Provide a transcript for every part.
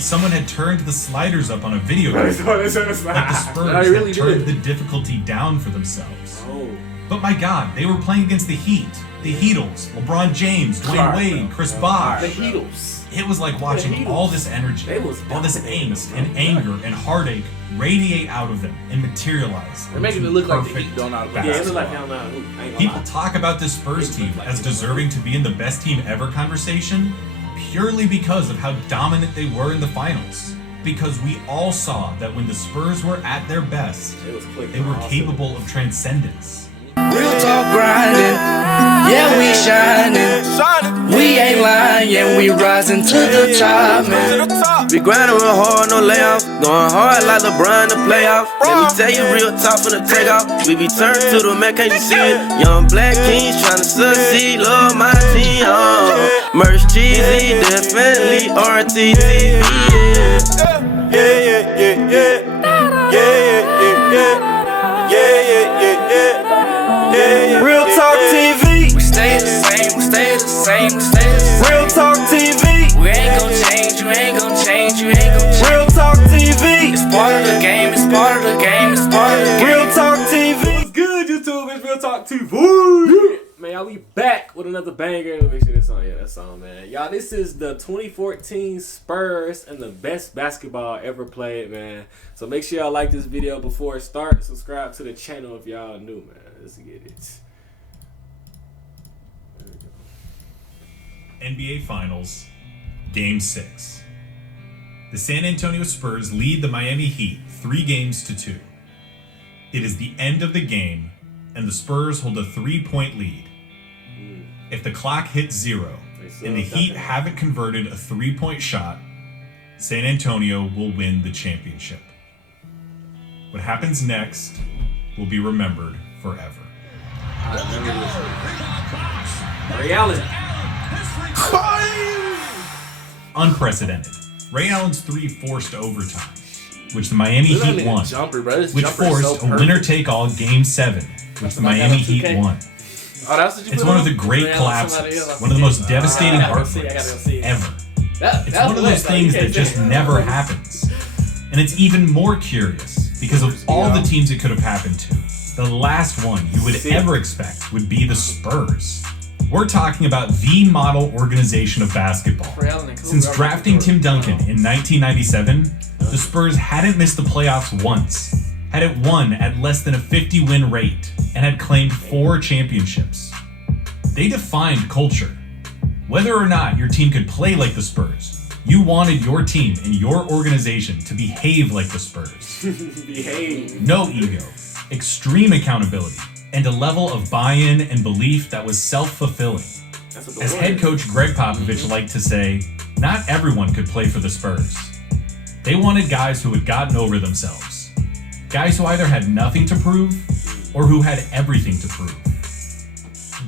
Someone had turned the sliders up on a video game. Like the Spurs really had turned the difficulty down for themselves. Oh. But my God, they were playing against the Heat, the Heatles, LeBron James, Dwayne Wade, Chris Bosh. The Heatles. It was like watching all this energy, all this angst and anger and heartache radiate out of them and materialize. They're making it look like the Heat don't know how to play. Yeah, it looks like they don't know how to play. People talk about this Spurs team as deserving to be in the best team ever conversation purely because of how dominant they were in the finals. Because we all saw that when the Spurs were at their best, they were capable of transcendence. Real talk grinding, yeah we shining. We ain't lying, yeah we rising to the top, man. We grinding real hard, no layoff. Going hard like LeBron to playoff. Let me tell you real talk from the takeoff. We be turned to the man, can't you see it? Young black kings trying to succeed, love my team. Merch cheesy, definitely RTTV. Real Talk TV. We stay the same, we stay the same, we stay the same. Real Talk TV. We ain't gon' change, you ain't gon' change, you ain't gon' change. Real Talk TV. It's part of the game, it's part of the game, it's part of the game. Real Talk TV. What's good, YouTube? It's Real Talk TV. Man, y'all, we back with another banger. Let me make sure this song, yeah, that song, man. Y'all, this is the 2014 Spurs and the best basketball ever played, man. So make sure y'all like this video before it starts. Subscribe to the channel if y'all new, man. Let's get it. There we go. NBA Finals, Game 6. The San Antonio Spurs lead the Miami Heat 3-2. It is the end of the game, and the Spurs hold a 3-point lead. If the clock hits 0 and the Heat haven't converted a 3-point shot, San Antonio will win the championship. What happens next will be remembered forever. Ray Allen. Unprecedented. Ray Allen's 3 forced overtime, which the Miami Heat won, which forced a winner-take-all Game 7, which the Miami Heat won. It's one of the great collapses, one of the most devastating heartbreaks ever. It's one of those things that just never happens. And it's even more curious because of all the teams it could have happened to. The last one you would ever expect would be the Spurs. We're talking about the model organization of basketball. Since drafting Tim Duncan in 1997, the Spurs hadn't missed the playoffs once, had it won at less than a 50-win rate, and had claimed 4 championships. They defined culture. Whether or not your team could play like the Spurs, you wanted your team and your organization to behave like the Spurs. Behave. No ego, extreme accountability, and a level of buy-in and belief that was self-fulfilling. As head coach Greg Popovich liked to say, not everyone could play for the Spurs. They wanted guys who had gotten over themselves. Guys who either had nothing to prove or who had everything to prove.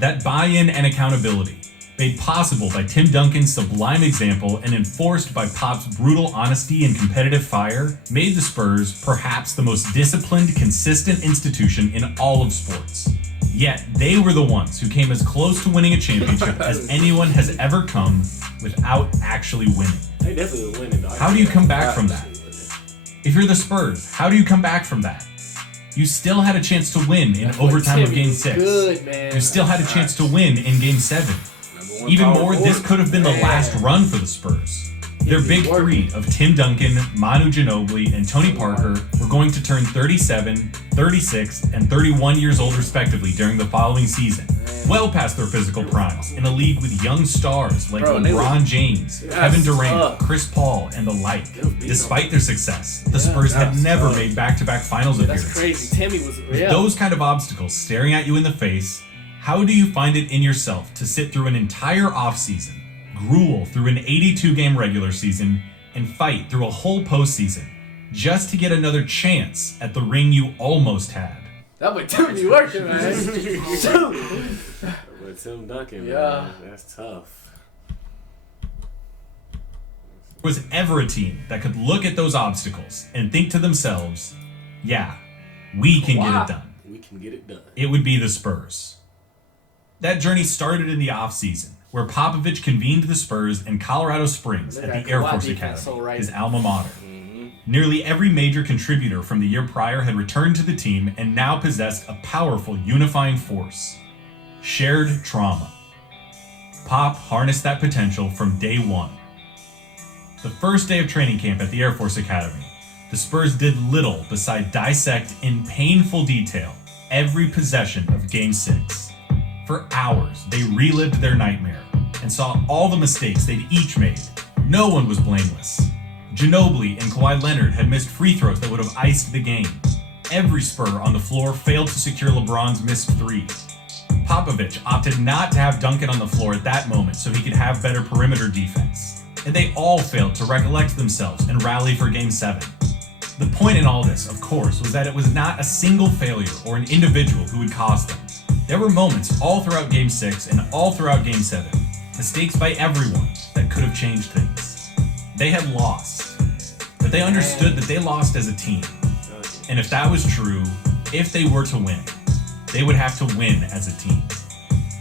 That buy-in and accountability, made possible by Tim Duncan's sublime example and enforced by Pop's brutal honesty and competitive fire, made the Spurs perhaps the most disciplined, consistent institution in all of sports. Yet, they were the ones who came as close to winning a championship as anyone has ever come without actually winning. They definitely were winning, dog. How do you come back from that? If you're the Spurs, how do you come back from that? You still had a chance to win in overtime of Game 6. You still had a chance to win in Game 7. Even more, this could have been the last run for the Spurs. Their big 3 of Tim Duncan, Manu Ginobili, and Tony Parker were going to turn 37, 36, and 31 years old respectively during the following season, well past their physical primes, in a league with young stars like LeBron James, Kevin Durant, Chris Paul, and the like. Despite their success, the Spurs had never made back-to-back finals appearances. That's crazy. Timmy was With those kind of obstacles staring at you in the face, how do you find it in yourself to sit through an entire offseason, gruel through an 82-game regular season, and fight through a whole postseason just to get another chance at the ring you almost had? That would Timmy working, man. With Tim Duncan, man. That's tough. Was ever a team that could look at those obstacles and think to themselves, yeah, we can get it done. We can get it done. It would be the Spurs. That journey started in the offseason, where Popovich convened the Spurs in Colorado Springs at the Air Force Academy, his alma mater. Nearly every major contributor from the year prior had returned to the team and now possessed a powerful unifying force: shared trauma. Pop harnessed that potential from day one. The first day of training camp at the Air Force Academy, the Spurs did little beside dissect in painful detail every possession of Game 6. For hours, they relived their nightmare and saw all the mistakes they'd each made. No one was blameless. Ginobili and Kawhi Leonard had missed free throws that would have iced the game. Every Spur on the floor failed to secure LeBron's missed three. Popovich opted not to have Duncan on the floor at that moment so he could have better perimeter defense. And they all failed to recollect themselves and rally for Game 7. The point in all this, of course, was that it was not a single failure or an individual who would cost them. There were moments all throughout Game 6 and all throughout Game 7, mistakes by everyone that could have changed things. They had lost, but they understood that they lost as a team. And if that was true, if they were to win, they would have to win as a team.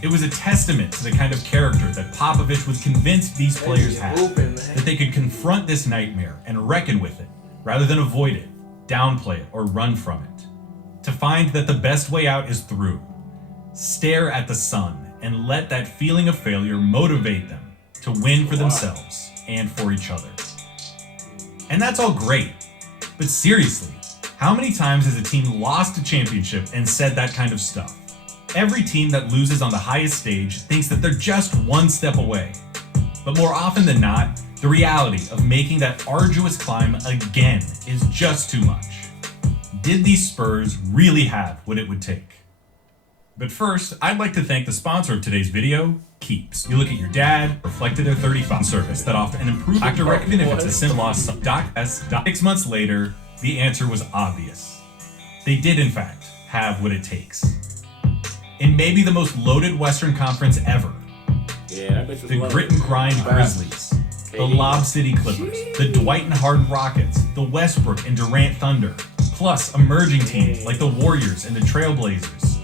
It was a testament to the kind of character that Popovich was convinced these players had, that they could confront this nightmare and reckon with it, rather than avoid it, downplay it, or run from it. To find that the best way out is through. Stare at the sun and let that feeling of failure motivate them to win for themselves and for each other. And that's all great, but seriously, how many times has a team lost a championship and said that kind of stuff? Every team that loses on the highest stage thinks that they're just one step away. But more often than not, the reality of making that arduous climb again is just too much. Did these Spurs really have what it would take? But first, I'd like to thank the sponsor of today's video, Keeps. You look at your dad, reflected their 35 service that offered an improved factor record if it's a sin loss. Doc S. 6 months later, the answer was obvious. They did, in fact, have what it takes. In maybe the most loaded Western Conference ever, the grit and grind Grizzlies, the Lob City Clippers, the Dwight and Harden Rockets, the Westbrook and Durant Thunder, plus emerging teams like the Warriors and the Trailblazers.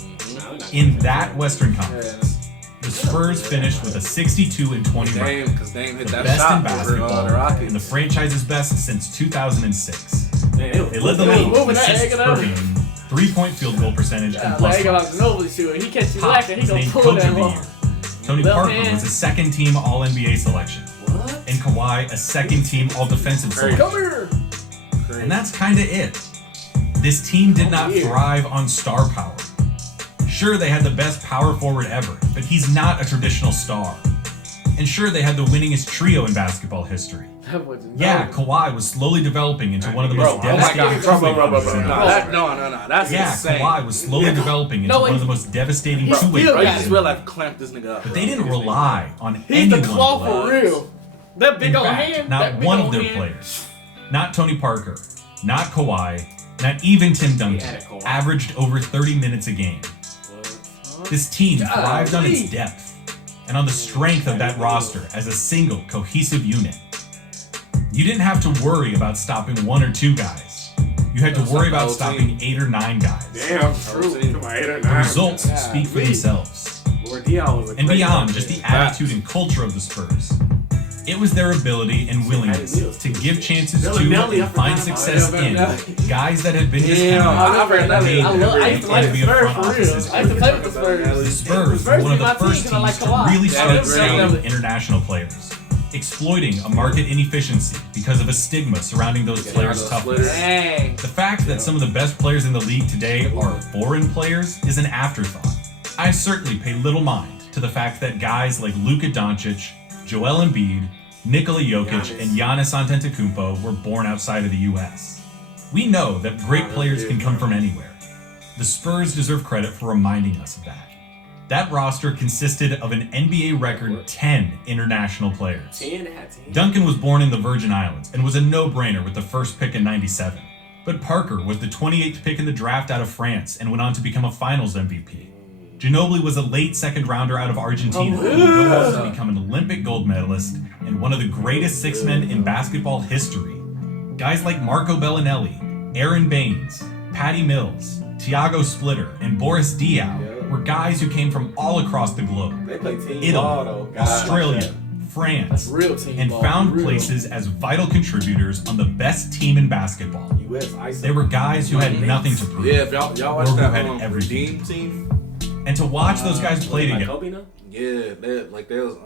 In that Western Conference, the Spurs finished with a 62-20 record, the best in basketball and the franchise's best since 2006. They led the league with assists per game, 3-point field goal percentage, and plus Pop was named Coach of the Year. Tony Parker was a second-team All-NBA selection, and Kawhi a second-team All-Defensive selection. And that's kinda it. This team did not thrive on star power. Sure, they had the best power forward ever, but he's not a traditional star. And sure, they had the winningest trio in basketball history. Yeah, Kawhi was slowly developing into one of the most devastating two-way players in the league. No, that's insane. Kawhi was slowly developing into one of the most devastating two-way players. I just realized I clamped this nigga up. But they didn't rely on anyone. He's the claw for real. That big old hand. Not one of their players, not Tony Parker, not Kawhi, not even Tim Duncan, averaged over 30 minutes a game. This team thrived on its depth and on the strength of that roster as a single, cohesive unit. You didn't have to worry about stopping one or two guys. You had to worry about stopping 8 or 9 guys. Damn, true. The results speak for themselves. And beyond just the attitude and culture of the Spurs, it was their ability and willingness to give chances to and find success in guys that had been discounted. I used to like the Spurs for real. I used to play with the Spurs. The Spurs were one of the first teams to really start scouting international players, exploiting a market inefficiency because of a stigma surrounding those players' toughness. The fact that some of the best players in the league today are foreign players is an afterthought. I certainly pay little mind to the fact that guys like Luka Doncic, Joel Embiid, Nikola Jokic, and Giannis Antetokounmpo were born outside of the US. We know that great players can come from anywhere. The Spurs deserve credit for reminding us of that. That roster consisted of an NBA record 10 international players. Duncan was born in the Virgin Islands and was a no-brainer with the first pick in '97. But Parker was the 28th pick in the draft out of France and went on to become a Finals MVP. Ginobili was a late second-rounder out of Argentina and would go on to become an Olympic gold medalist and one of the greatest six men in basketball history. Guys like Marco Bellinelli, Aaron Baines, Patty Mills, Thiago Splitter, and Boris Diaw were guys who came from all across the globe. They play team Italy, ball, though. Guys Australia, like France, That's real team and ball. found Real. places as vital contributors on the best team in basketball. US ISO. They were guys who had nothing to prove. Yeah, if y'all Or watch who that had everything. Redeem team. And to watch those guys play like together. Kobe now? Yeah, they was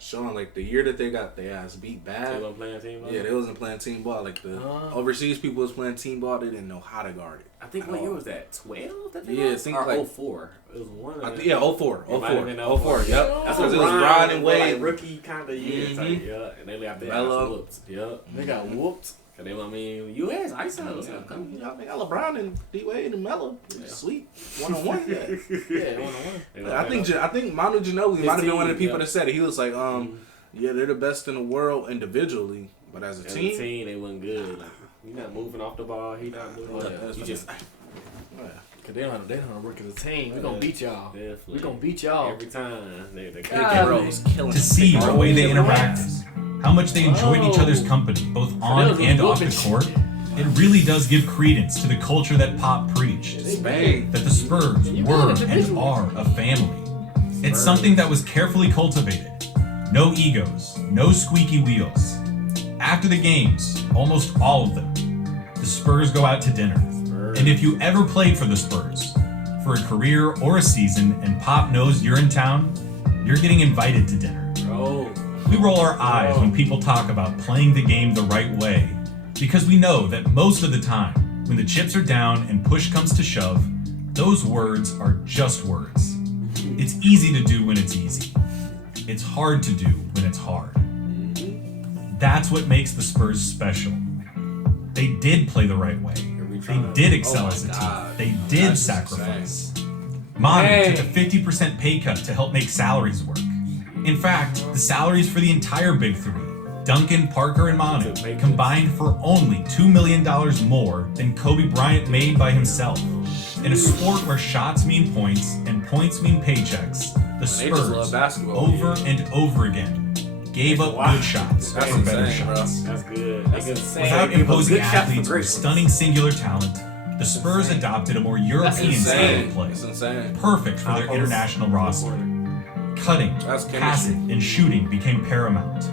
showing like the year that they got their ass beat They bad. wasn't playing team ball? Yeah, they wasn't playing team ball. Like the overseas people was playing team ball. They didn't know how to guard it. I think what year was that? 12 that they Yeah, lost? think Or like 04. It was one of them. Yeah, 04. It might have been 04. 04. Yep. That's Because what it was Brian and Wade. Like rookie kind of year. Type, yeah, and they got their ass Melo. whooped. Yep. They got whooped. And they, US ISO. Y'all they got LeBron and D Wade and Melo. Sweet 1-on-1. Yeah, 1-on-1. I think Manu Ginobili might have been one of the people yeah. that said it. He was like, yeah, they're the best in the world individually, but as a As team, a team, they wasn't good. Like, he not moving off the ball. He not moving. You just Cause they don't know how to work as a team. We gonna beat y'all. definitely. We gonna beat y'all. Every time. They Pick and roll was killing. To see the way they interacted, how much they enjoyed each other's company, both on was and off the whooping court, it really does give credence to the culture that Pop preached. Spain. That the Spurs were and are a family. It's something that was carefully cultivated. No egos, no squeaky wheels. After the games, almost all of them, the Spurs go out to dinner. And if you ever played for the Spurs, for a career or a season, and Pop knows you're in town, you're getting invited to dinner. Bro. We roll our eyes when people talk about playing the game the right way, because we know that most of the time, when the chips are down and push comes to shove, those words are just words. It's easy to do when it's easy. It's hard to do when it's hard. That's what makes the Spurs special. They did play the right way. They did excel as a team. They did sacrifice. Manu took a 50% pay cut to help make salaries work. In fact, the salaries for the entire Big Three, Duncan, Parker, and Manu, combined for only $2 million more than Kobe Bryant made by himself. In a sport where shots mean points and points mean paychecks, the Spurs, over and over again, gave up good shots for better shots. That's good. Without imposing athletes with stunning singular talent, the Spurs adopted a more European style of play, perfect for their international roster. Cutting, passing, and shooting became paramount.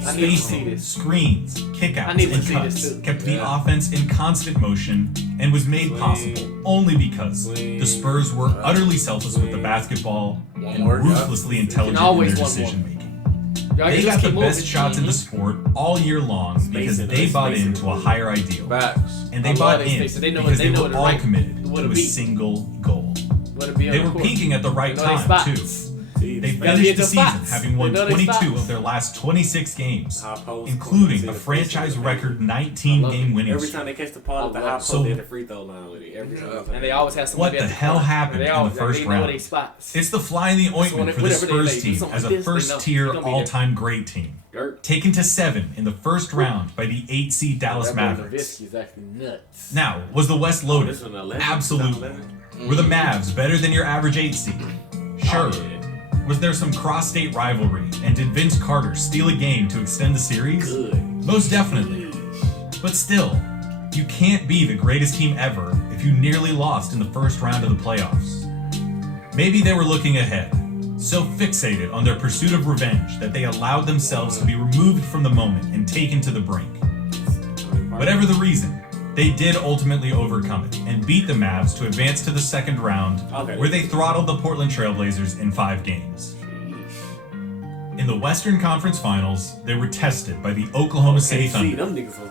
Spacing, screens, kickouts, and cuts kept the offense in constant motion and was made possible only because the Spurs were utterly selfless with the basketball and ruthlessly intelligent in their decision making. They got the best shots in the sport all year long because they bought into a higher ideal. And they bought in because they were all committed to a single goal. They were peaking at the right time, too. They finished the season having won 22 of their last 26 games, including a franchise record 19-game winning Every time streak. they catch the ball at the high post, they hit the free throw line with it. Every time. And they always have What the hell happened in the first round? It's the fly in the ointment for the Spurs team as a first-tier, all-time great team. Taken to 7 in the first round by the 8 seed Dallas Mavericks. Now, was the West loaded? Absolutely. Were the Mavs better than your average 8 seed? Sure. Was there some cross-state rivalry, and did Vince Carter steal a game to extend the series? Most definitely. But still, you can't be the greatest team ever if you nearly lost in the first round of the playoffs. Maybe they were looking ahead, so fixated on their pursuit of revenge that they allowed themselves to be removed from the moment and taken to the brink. Whatever the reason, they did ultimately overcome it and beat the Mavs to advance to the second round, where they throttled the Portland Trailblazers in 5 games. In the Western Conference Finals, they were tested by the Oklahoma City Thunder,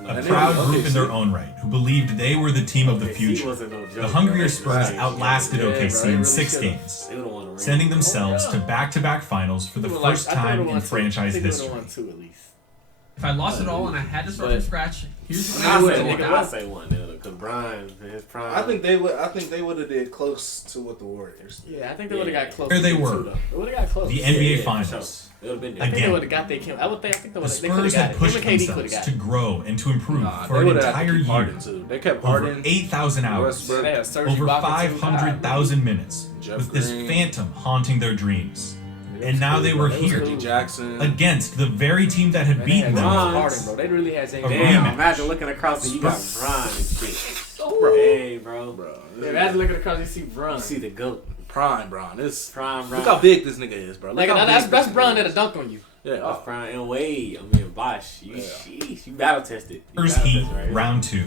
a proud group in their own right who believed they were the team of the future. The hungrier Spurs outlasted OKC in 6 games, sending themselves to back-to-back finals for the first time in franchise history. If I lost it all and I had to start from scratch, here's what I say one, because Brian, his prime. I think they would have did close to what the Warriors did. Yeah, I think they would have got close. There they were. They would have got close. The NBA Finals. I think they would have got their Kim. I think The Spurs had pushed themselves to grow and to improve for an entire year. They kept Over Harden, 8,000 hours, over 500,000 minutes, with this phantom haunting their dreams. And now they were here against the very team that had beaten them. Harden, bro. They really had Damn, imagine looking across and you got Brian and shit. Hey, bro. Yeah, imagine looking across and you see Bron. You see the GOAT. prime Bron. It's Prime Bron. Look how big this nigga is, bro. Look Like, how that's big that's this Bron nigga that'll is. dunk on you. Yeah. That's Prime and Wade. I mean, Bosh. You battle tested. Spurs Heat, round 2.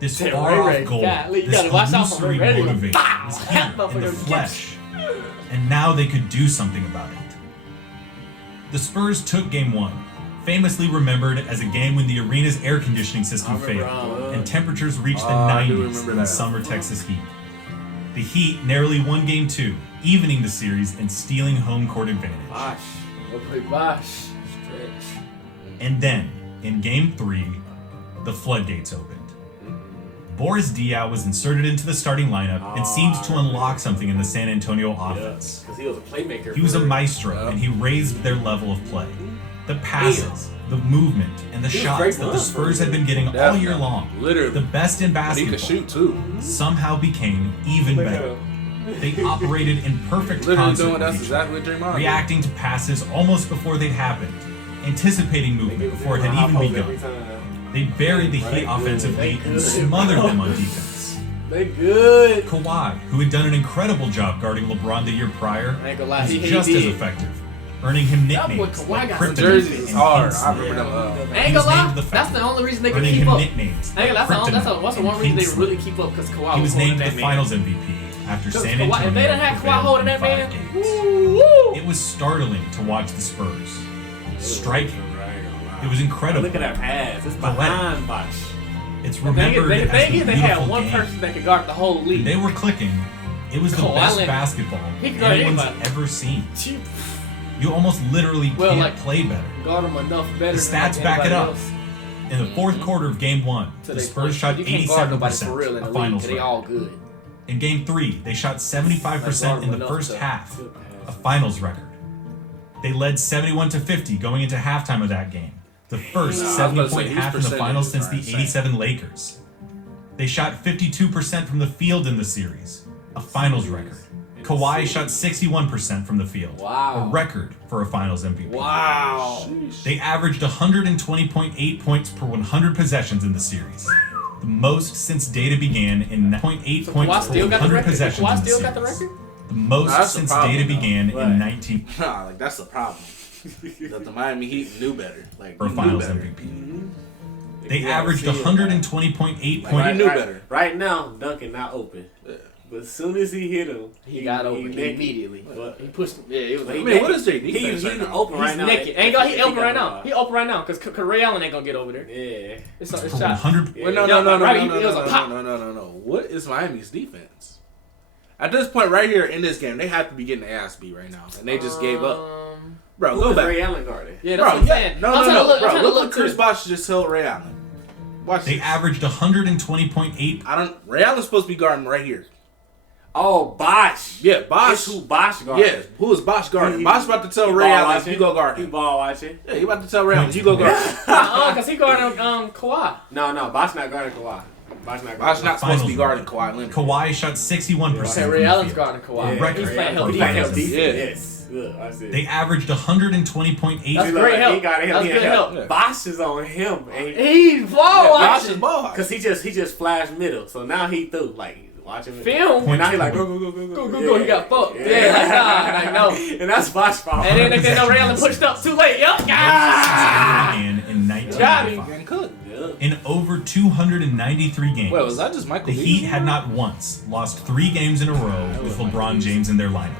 This Damn, far-off Ray Ray. goal, God, you this gotta watch out for illusory Ray Ray. motivation Bah! was That here in the motherfucker flesh, and now they could do something about it. The Spurs took Game 1, famously remembered as a game when the arena's air conditioning system failed, and temperatures reached the I do 90s remember in the that. summer Texas heat. The Heat narrowly won Game 2, evening the series and stealing home court advantage. Bosh. Go play Bosh. Stretch. And then, in Game 3, the floodgates opened. Boris Diaw was inserted into the starting lineup and seemed to unlock something in the San Antonio offense. Because he was a playmaker. He was a maestro, and he raised their level of play. The passes, the movement, and the shots that the Spurs had been getting all year long, Literally. the best in He basketball, could shoot too. somehow became even better. They operated in perfect Literally concert doing with that's each exactly what Draymond other, did. reacting to passes almost before they'd happened, anticipating movement before it had even begun. They buried the Heat offensively and smothered them on defense. They good. Kawhi, who had done an incredible job guarding LeBron the year prior, I ain't gonna lie, was he just as did. effective, earning him That boy nicknames Kawhi like got some Kryptonite jerseys is and hard. King I remember Slim. them. I ain't He gonna was lie, named the that's the only reason they can earning keep him up. nicknames I ain't gonna lie, like that's the Kryptonite what's the and one reason they King really Slim. keep up because Kawhi He was was named holding the that man. Finals MVP after San Kawhi, Antonio if they didn't have Kawhi prevailed holding in that man, 5 games. woo! It was startling to watch the Spurs. Striking. It was incredible. Look at that pass. It's behind Bosh. It's The thing is, remembered as they the had beautiful one game. person that could guard the whole league. They were clicking. It was the Kawhi best Leonard. basketball He could guard anyone's anybody. ever seen. You almost literally Well, can't like, play better. Guard him enough better. The than stats like back it anybody up. else. In the fourth quarter of Game 1, So the they Spurs shot you can't guard nobody for 87%, real in a the league, finals 'cause they record. all good. In Game 3, they shot 75% in the first half, a finals record. They led 71-50 going into halftime of that game, the first I was about to say, 70-point whose half in the percentage finals is since the insane? 87 Lakers. They shot 52% from the field in the series, a finals record. Kawhi shot 61% from the field, Wow. a record for a finals MVP. Wow. They averaged 120.8 points per 100 possessions in the series, the most since data began in 9.8 So points Kawhi per still got the 100 record. possessions Kawhi in the still series. got the record. The most That's the since problem, data though. began Right. in 19 Nah, like that's the problem. That the Miami Heat knew better. Like for you knew finals better. MVP. They Yeah, averaged see it, 120.8 Like, points. he knew better. Right now, Duncan not open. Yeah. But as soon as he hit him, He got open naked. immediately. But He pushed him. Yeah, it was. I I He mean, what is their defense he's right now? open right now. naked. Ain't got. He open right now. He open right now because Ray Allen ain't gonna get over there. Yeah. It's For shot. 100. Wait, no, Yeah, no, no, no, right, no, it was no, a no, pop. no, no, no, no. What is Miami's defense? At this point, right here in this game, they have to be getting the ass beat right now, and they just gave up. Bro, Who go was back. Ray Allen guarded? Yeah, that's Bro, what I'm yeah, saying. no, I'm no, trying no, to look, I'm bro. trying to Look look what Chris to- Bosh just held Ray Allen. Watch They this. averaged 120.8. Ray Allen's supposed to be guarding right here. Oh, Bosh. Yeah, Bosh. It's who Bosh guarded. Yeah, who is Bosh guarding? He- Bosh about to tell he Ray ball Allen, watching. you go guard He him. ball watching. Yeah, he about to tell Ray Allen, you go guard him. Because he guarded Kawhi. No, Bosh not guarding Kawhi. Bosh not guarding Bosh not supposed to be Finals guarding Kawhi Leonard. Kawhi shot 61% Okay, from Ray the Allen's field. guarding Kawhi. Yeah, record He's Ray playing Allen. help He defense. playing help defense. Yeah. Yes. Good. I see. They averaged 120.8. That's He great like, help. He got him. That's He good had help. Yeah. Bosh is on him. And He's ball Bosh is watching. ball. Cause he just flashed middle. So now he threw like watching it. Film. And now he like Go, Go. He got fucked. Yeah, like, nah, like, no. And that's Bosh fault. And then they know Ray Allen pushed up too late. Yup. Ah! began in Got him. 1995. Getting cooked. In over 293 games, Wait, was that just Michael the Lee? Heat had not once lost 3 games in a row with LeBron James in their lineup.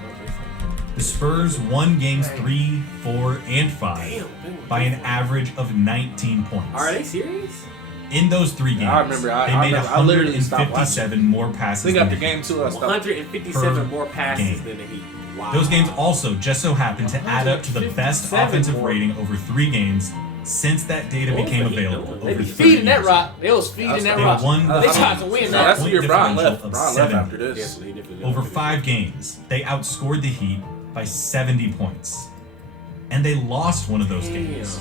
The Spurs won games 3, 4, and 5 by an average of 19 points. Are they serious? In those 3 games, Yeah, I remember. they made I literally stopped 157 more passes. I think than after the game 2, I stopped. 157 Per more passes game. than the Heat. Wow. Those games also just so happened to add up to the best 157 offensive more. rating over 3 games since that data What was became the Heat available doing? They over be 30 feeding that years. rock. They was feeding that They rock. won the They game. tried to win No, that. that's the Point year Bron differential left. of Bron left 70. after this. Definitely different. Over 5 games, they outscored the Heat by 70 points. And they lost one of those games.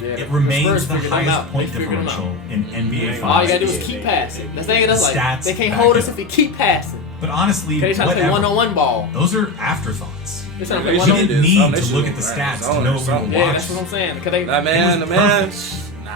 Yeah, It the remains Spurs the figured them highest out. point They figured them out. differential in NBA All you finals. gotta do is keep passing. That's like Stats they can't back hold it us up. if we keep passing. But honestly, They trying to play whatever. one-on-one ball. Those are afterthoughts. They trying to They play You should one-on-one. didn't do need something. to They look should at the run stats to zone know or what we something. were Yeah, that's watching. what I'm saying. Cause they, That man, It the was man. perfect. Nah.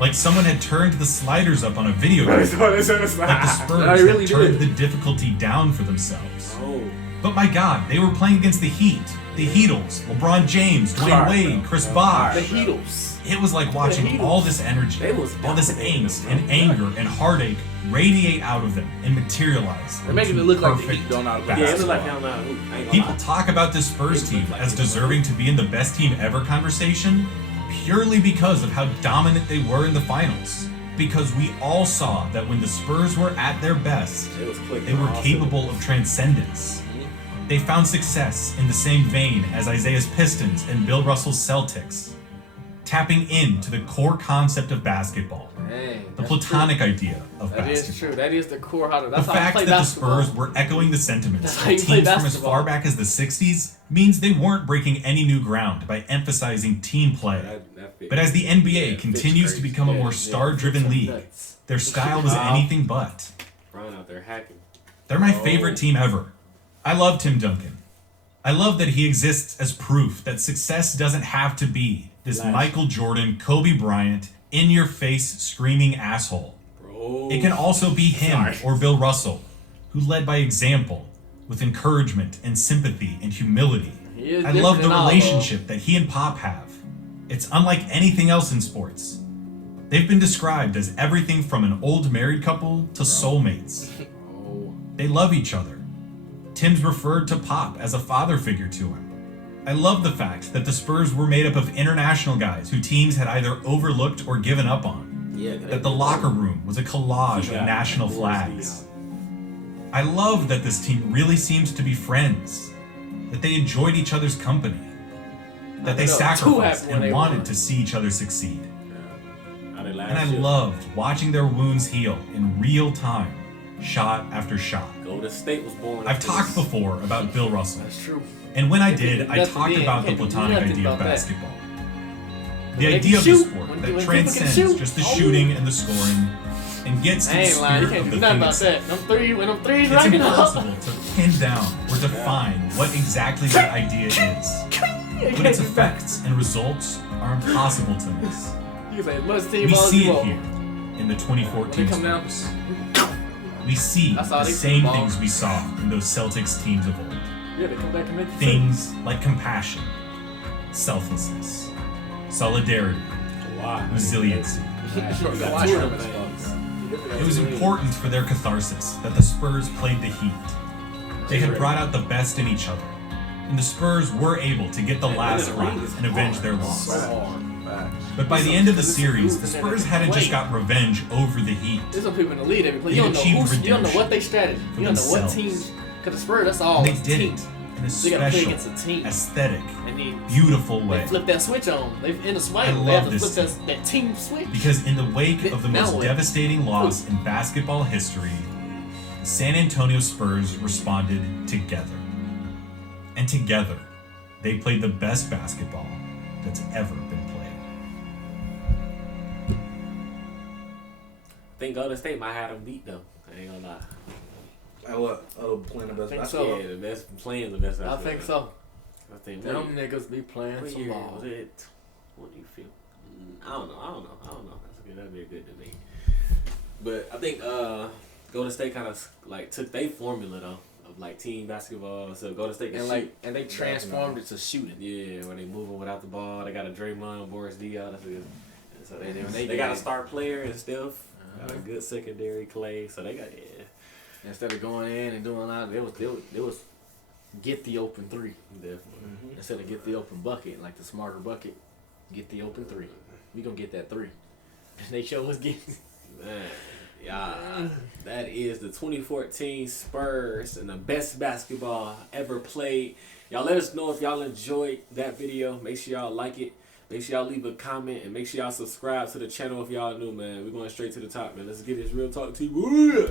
Like someone had turned the sliders up on a video game. Like the Spurs really had turned the difficulty down for themselves. Oh. But my God, they were playing against the Heat, the Heatles, LeBron James, Dwayne Wade, Chris Bosh. The Heatles. It was like watching all this energy, all this angst and anger and heartache radiate out of them and materialize. They're making it look like the Heat don't know how to play. Yeah, it look like they don't know how to hoop. People talk about this Spurs team as deserving to be in the best team ever conversation purely because of how dominant they were in the finals. Because we all saw that when the Spurs were at their best, they were capable of transcendence. They found success in the same vein as Isaiah's Pistons and Bill Russell's Celtics, tapping into the core concept of basketball, the platonic idea of basketball. That is true. That is the core. The fact that the Spurs were echoing the sentiments of teams from as far back as the 60s means they weren't breaking any new ground by emphasizing team play. But as the NBA continues to become a more star-driven league, their style was anything but. Brian out there hacking. They're my favorite team ever. I love Tim Duncan. I love that he exists as proof that success doesn't have to be this Michael Jordan, Kobe Bryant, in-your-face screaming asshole. It can also be him or Bill Russell, who led by example, with encouragement and sympathy and humility. I love the relationship that he and Pop have. It's unlike anything else in sports. They've been described as everything from an old married couple to soulmates. They love each other. Tim's referred to Pop as a father figure to him. I love the fact that the Spurs were made up of international guys who teams had either overlooked or given up on. That the locker room was a collage of national flags. I love that this team really seemed to be friends, that they enjoyed each other's company, that they sacrificed and wanted to see each other succeed. And I loved watching their wounds heal in real time, shot after shot. Golden State was born. I've talked before about Bill Russell. That's true. And when I did, I talked about the platonic idea of basketball. The idea of the sport that transcends just the shooting and the scoring and gets to the spirit of the thing itself. It's impossible to pin down or define what exactly that idea is. But its effects and results are impossible to miss. We see it here in the 2014 Spurs. We see the same things we saw in those Celtics teams of old. Things like compassion, selflessness, solidarity, resiliency. It was important for their catharsis that the Spurs played the Heat. They had brought out the best in each other, and the Spurs were able to get the last laugh and avenge their loss. But by the end of the series, the Spurs hadn't just got revenge over the Heat. There's some people in the league that play. You don't know what they strategy. You don't know what team. Because the Spurs, that's all. And they did it in a special, aesthetic, beautiful way. They flip that switch on. They in the swing. I love they have to this flip that team switch. Because in the wake of the most devastating loss in basketball history, the San Antonio Spurs responded together. And together, they played the best basketball that's ever been played. I think Golden State might have them beat though. I ain't gonna lie. Playing the best basketball? Yeah, the best playing the best basketball. I think so. I think them niggas be playing some ball. What do you feel? I don't know. That'd be a good debate. But I think Golden State kind of like took their formula though of like team basketball. So Golden State can shoot. And they transformed it to shooting. Yeah, when they moving without the ball, they got a Draymond, Boris Diaw. That's good. So they got a star player and stuff. Got a good secondary, Clay. So they got Instead of going in and doing a lot, it was get the open three. Definitely. Instead of get the open bucket, like the smarter bucket, get the open three. We gonna get that three. And they show us getting. Man, that is the 2014 Spurs and the best basketball ever played. Y'all let us know if y'all enjoyed that video. Make sure y'all like it. Make sure y'all leave a comment and make sure y'all subscribe to the channel if y'all new, man. We're going straight to the top, man. Let's get this Real Talk TV.